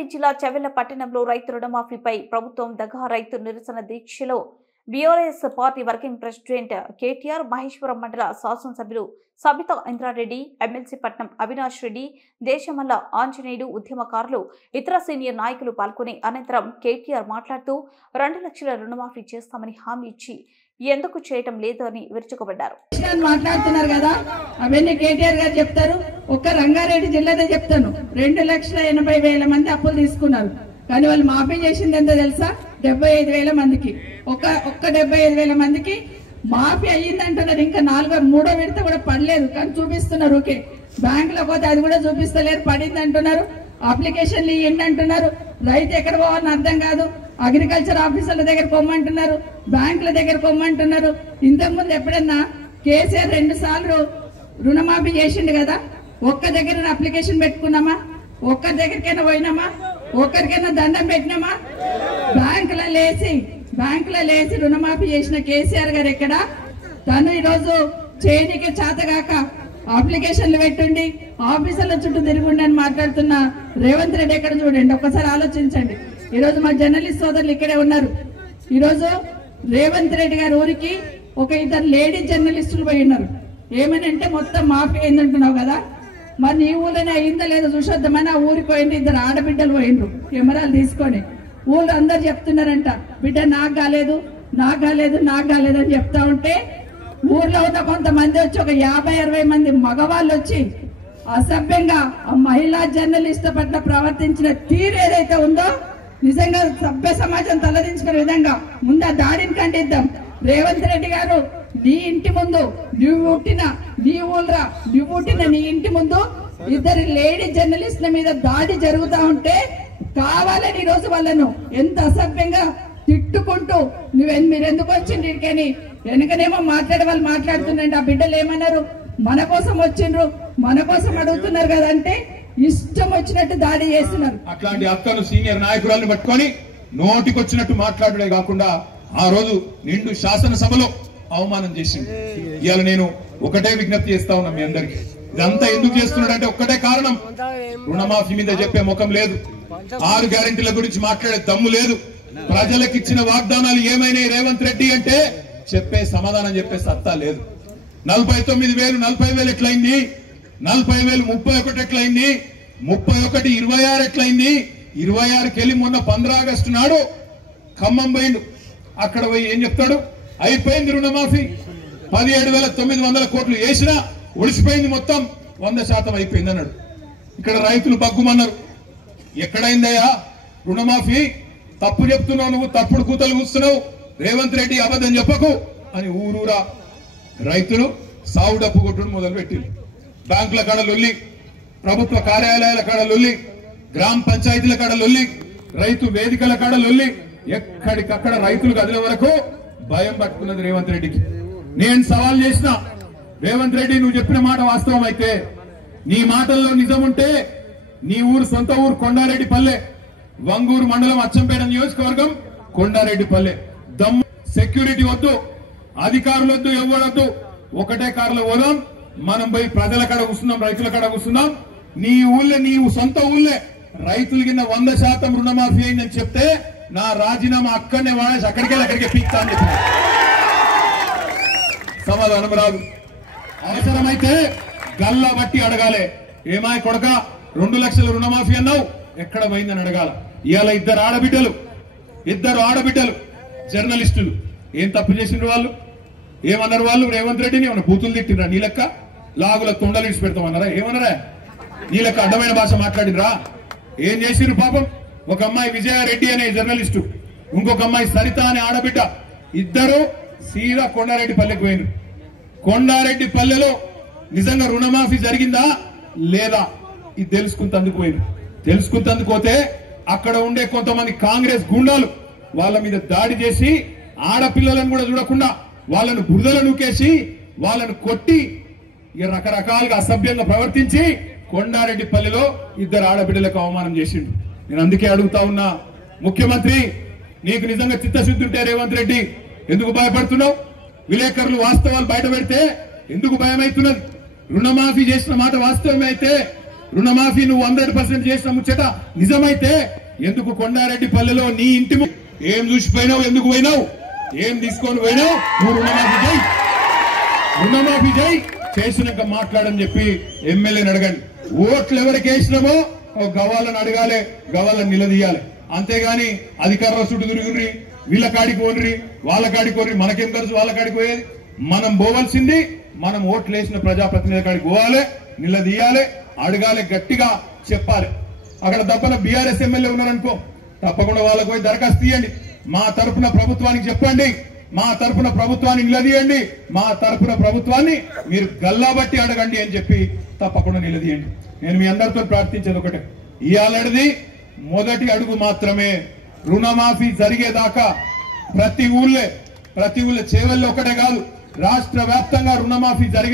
రంగారెడ్డి జిల్లా చెవెళ్ల పట్టణంలో రైతు రుణమాఫీపై ప్రభుత్వం దగా రైతు నిరసన దీక్షలో BRS party working president KTR, Maheshwaram మండల శాసనసభ్యులు సబితా ఇంద్రారెడ్డి, ఎమ్మెల్సీ పట్నం అవినాష్ రెడ్డి, దేశమల్ల ఆంజనేయుడు, ఉద్యమకారులు, ఇతర సీనియర్ నాయకులు పాల్గొని అనంతరం కేటీఆర్ మాట్లాడుతూ 2 లక్షల రుణమాఫీ చేస్తామని హామీ ఇచ్చి ఎందుకు చేయటం లేదు అని విరుచుకుపడ్డారు. మాట్లాడుతున్నారు కదా, అవన్నీ కేటీఆర్ గారు చెప్తారు. ఒక్క రంగారెడ్డి జిల్లాదే చెప్తాను, 2,80,000 మంది అప్పులు తీసుకున్నారు. కానీ వాళ్ళు మాఫీ చేసింది ఎంత తెలుసా? 75,000 మందికి. ఒక్క 75,000 మందికి మాఫీ అయ్యిందంటున్నారు. ఇంకా 3వ విడత కూడా పడలేదు, కానీ చూపిస్తున్నారు. ఓకే, బ్యాంకులో పోతే అది కూడా చూపిస్తలేరు, పడింది అంటున్నారు. అప్లికేషన్లు ఇవ్వండి అంటున్నారు. రైతు ఎక్కడ పోవాలని అర్థం కాదు. అగ్రికల్చర్ ఆఫీసర్ల దగ్గర పొమ్మంటున్నారు, బ్యాంకుల దగ్గర పొమ్మంటున్నారు. ఇంతకుముందు ఎప్పుడన్నా కేసీఆర్ 2 సార్లు రుణమాఫీ చేసిండు కదా, ఒక్క దగ్గర అప్లికేషన్ పెట్టుకున్నామా? ఒక్కరి దగ్గరికైనా పోయినామా? ఒక్కరికైనా దండం పెట్టినామా? బ్యాంకులో లేసి రుణమాఫీ చేసిన కేసీఆర్ గారు ఎక్కడ? తను ఈరోజు చేయనికి చేతగాక అప్లికేషన్లు పెట్టుండి ఆఫీసర్ల చుట్టూ తిరుగుండి అని మాట్లాడుతున్న రేవంత్ రెడ్డి ఎక్కడ? చూడండి, ఒక్కసారి ఆలోచించండి. ఈరోజు మా జర్నలిస్ట్ సోదరులు ఇక్కడే ఉన్నారు. ఈరోజు రేవంత్ రెడ్డి గారి ఊరికి ఒక 2 లేడీ జర్నలిస్టులు పోయి ఉన్నారు. ఏమని అంటే, మొత్తం మాఫీ అయిందంటున్నావు కదా, మరి నీ ఊళ్ళోనే అయిందో లేదో చూసొద్దామని ఆ ఊరికి పోయిండ్రు. 2 ఆడబిడ్డలు పోయిండ్రు కెమెరాలు తీసుకొని. ఊళ్ళో అందరు చెప్తున్నారంట, బిడ్డ నాకు కాలేదు అని చెప్తా ఉంటే ఊర్లో ఉన్న కొంతమంది వచ్చి ఒక 50-60 మంది మగవాళ్ళు వచ్చి అసభ్యంగా ఆ మహిళా జర్నలిస్ట్ పట్ల ప్రవర్తించిన తీరు ఏదైతే ఉందో, నిజంగా సభ్య సమాజం తలదించుకునే విధంగా ముందు ఆ దాడిని ఖండిద్దాం. రేవంత్ రెడ్డి గారు, నీ ఇంటి ముందు నువ్వు పుట్టిన నీ ఇంటి ముందు 2 లేడీ జర్నలిస్టుల మీద దాడి జరుగుతా ఉంటే కావాలని ఈరోజు వాళ్ళను ఎంత అసభ్యంగా తిట్టుకుంటూ మీరెందుకు వచ్చిండ్రు కానీ వెనుకనేమో మాట్లాడే వాళ్ళు మాట్లాడుతున్నారంటే, ఆ బిడ్డలు ఏమన్నారు? మన కోసం వచ్చిండ్రు, మన కోసం అడుగుతున్నారు కదా అంటే ఇష్టం వచ్చినట్టు దాడి చేస్తున్నారు. అట్లాంటి అక్కను సీనియర్ నాయకురాలను పట్టుకొని నోటికొచ్చినట్టు మాట్లాడడే కాకుండా ఆ రోజు నిండు శాసనసభలో అవమానం చేసింది. ఇవాళ నేను ఒకటే విజ్ఞప్తి చేస్తా ఉన్నా మీ అందరికి, ఇదంతా ఎందుకు చేస్తున్నాడంటే ఒక్కటే కారణం, రుణమాఫీ మీద చెప్పే ముఖం లేదు, 6 గ్యారెంటీల గురించి మాట్లాడే దమ్ము లేదు, ప్రజలకు ఇచ్చిన వాగ్దానాలు ఏమైనా రేవంత్ రెడ్డి అంటే చెప్పే సమాధానం చెప్పే సత్తా లేదు. 49,000 40,000 ఎట్లయింది? 40,000 31 ఎట్లయింది? 31 26 ఎట్లయింది? 26కి వెళ్ళి మొన్న 15 ఆగస్టు నాడు ఖమ్మం పోయిండు. అక్కడ పోయి ఏం చెప్తాడు? అయిపోయింది రుణమాఫీ, 17,900 కోట్లు వేసినా ఒడిసిపోయింది, మొత్తం 100% అయిపోయింది అన్నాడు. ఇక్కడ రైతులు బగ్గుమన్నారు. ఎక్కడైందయ్యా రుణమాఫీ? తప్పు చెప్తున్నావు, నువ్వు తప్పుడు కూతలు కూస్తున్నావు, రేవంత్ రెడ్డి అబద్ధం చెప్పకు అని ఊరూరా రైతులు సావు డప్పు కొట్టుడు మొదలు పెట్టింది. బ్యాంకుల కాడ లొల్లి, ప్రభుత్వ కార్యాలయాల కాడ లొల్లి, గ్రామ పంచాయతీల కాడ లొల్లి, రైతు వేదికల కాడ లొల్లి, ఎక్కడికక్కడ రైతులు కదిలే వరకు భయం పట్టుకున్నది రేవంత్ రెడ్డికి. నేను సవాల్ చేసిన, రేవంత్ రెడ్డి నువ్వు చెప్పిన మాట వాస్తవం అయితే, నీ మాటల్లో నిజం ఉంటే, నీ ఊరు సొంత ఊరు కొండారెడ్డిపల్లె, వంగూరు మండలం అచ్చంపేట నియోజకవర్గం కొండారెడ్డిపల్లె. దమ్ము సెక్యూరిటీ వద్దు, అధికారులు వద్దు, ఎవరొద్దు, ఒకటే కారులో పోదాం, మనం పోయి ప్రజల కాడ కూర్చున్నాం, రైతుల కాడ కూర్చున్నాం. నీ ఊళ్ళే, నీవు సొంత ఊళ్ళే రైతుల కింద 100% రుణమాఫీ అయిందని చెప్తే నా రాజీనామా అక్కడనే వాడేసి అక్కడికే పీక్తా అని చెప్పిన సమాధానం రాదు. అవసరమైతే గల్లా బట్టి అడగాలి, ఏమాయ కొడక 2 లక్షల రుణమాఫీ అన్నావు ఎక్కడ పోయిందని అడగాల. ఇవాళ 2 ఆడబిడ్డలు జర్నలిస్టులు ఏం తప్పు చేసిండ్రు? వాళ్ళు ఏమన్నారు? వాళ్ళు రేవంత్ రెడ్డిని ఏమన్నా బూతులు తిట్టినరా? నీ లెక్క లాగుల తొండలు ఇచ్చి పెడతామన్నారా? ఏమన్నారా? నీ లెక్క అడ్డమైన భాష మాట్లాడినరా? ఏం చేసిండ్రు? పాపం ఒక అమ్మాయి విజయారెడ్డి అనే జర్నలిస్టు, ఇంకొక అమ్మాయి సరిత అనే ఆడబిడ్డ, 2 సీదా కొండారెడ్డిపల్లెకి పోయినరు. కొండారెడ్డిపల్లెలో నిజంగా రుణమాఫీ జరిగిందా లేదా ఇది తెలుసుకుంటందుకు పోయినరు. తెలుసుకుంటందుకు పోతే అక్కడ ఉండే కొంతమంది కాంగ్రెస్ గుండాలు వాళ్ళ మీద దాడి చేసి ఆడపిల్లలను కూడా చూడకుండా వాళ్ళను బురదలు నూకేసి వాళ్ళను కొట్టి రకరకాలుగా అసభ్యంగా ప్రవర్తించి కొండారెడ్డిపల్లిలో 2 ఆడబిడ్డలకు అవమానం చేసిండు. నేను అందుకే అడుగుతా ఉన్నా, ముఖ్యమంత్రి నీకు నిజంగా చిత్తశుద్ధి ఉంటే రేవంత్ రెడ్డి ఎందుకు భయపడుతున్నావు? విలేకరులు వాస్తవాలు బయట పెడితే ఎందుకు భయం అవుతున్నది? రుణమాఫీ చేసిన మాట వాస్తవమే అయితే రుణమాఫీ నువ్వు 100% చేసిన ముచ్చట నిజమైతే ఎందుకు కొండారెడ్డి పల్లెలో నీ ఇంటి ఏం చూసిపోయినావు, ఎందుకు పోయినావు, ఏం తీసుకొని పోయినావు? నువ్వు రుణమాఫీ చేయి చేసినాక మాట్లాడని చెప్పి ఎమ్మెల్యేని అడగండి. ఓట్లు ఎవరికి వేసినామో గవాళ్ళని అడగాలి, గవాళ్ళని నిలదీయాలి. అంతేగాని అధికారుల చుట్టూ తిరుగుర్రి, వీళ్ళ కాడికి పోన్రి, వాళ్ళ కాడికి పోన్రి, మనకేం తెలుసు వాళ్ళ కాడికి పోయేది. మనం పోవాల్సింది మనం ఓట్లు వేసిన ప్రజాప్రతినిధుల కాడికి పోవాలి, నిలదీయాలి, అడగాలి, గట్టిగా చెప్పాలి. అక్కడ తప్పన బీఆర్ఎస్ ఎమ్మెల్యే ఉన్నారనుకో, తప్పకుండా వాళ్ళకు పోయి దరఖాస్తు తీయండి. మా తరపున ప్రభుత్వానికి చెప్పండి, మా తరపున ప్రభుత్వాన్ని నిలదీయండి, మా తరపున ప్రభుత్వాన్ని మీరు గల్లాబట్టి అడగండి అని చెప్పి తప్పకుండా నిలదీయండి. నేను మీ అందరితో ప్రార్థించేది ఒకటే, ఇవాళది మొదటి అడుగు మాత్రమే. రుణమాఫీ జరిగేదాకా ప్రతి ఊళ్ళో చేవల్లో ఒకటే కాదు, రాష్ట్ర వ్యాప్తంగా రుణమాఫీ జరిగే